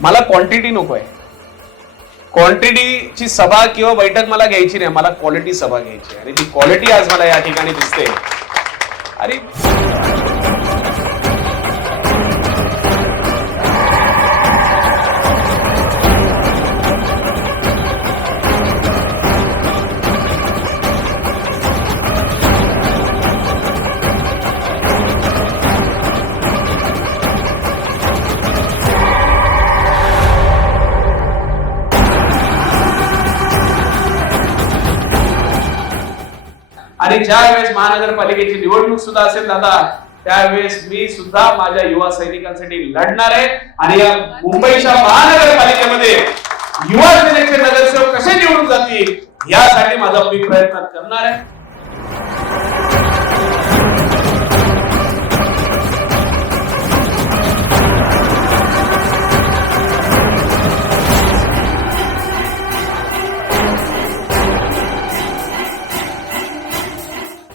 मला क्वांटिटी नको आहे क्वांटिटीची सभा किंवा बैठक मला घ्यायची नाही मला क्वालिटी सभा घ्यायची आहे. आणि ती क्वालिटी आज मला या ठिकाणी दिसते अरे आणि ज्या वेळेस महानगरपालिकेची निवडणूक सुद्धा असेल दादा त्यावेळेस मी सुद्धा माझ्या युवा सैनिकांसाठी लढणार आहे. आणि या मुंबईच्या महानगरपालिकेमध्ये युवा सेनेचे नगरसेवक कसे निवडून जातील यासाठी माझा मी प्रयत्न करणार आहे.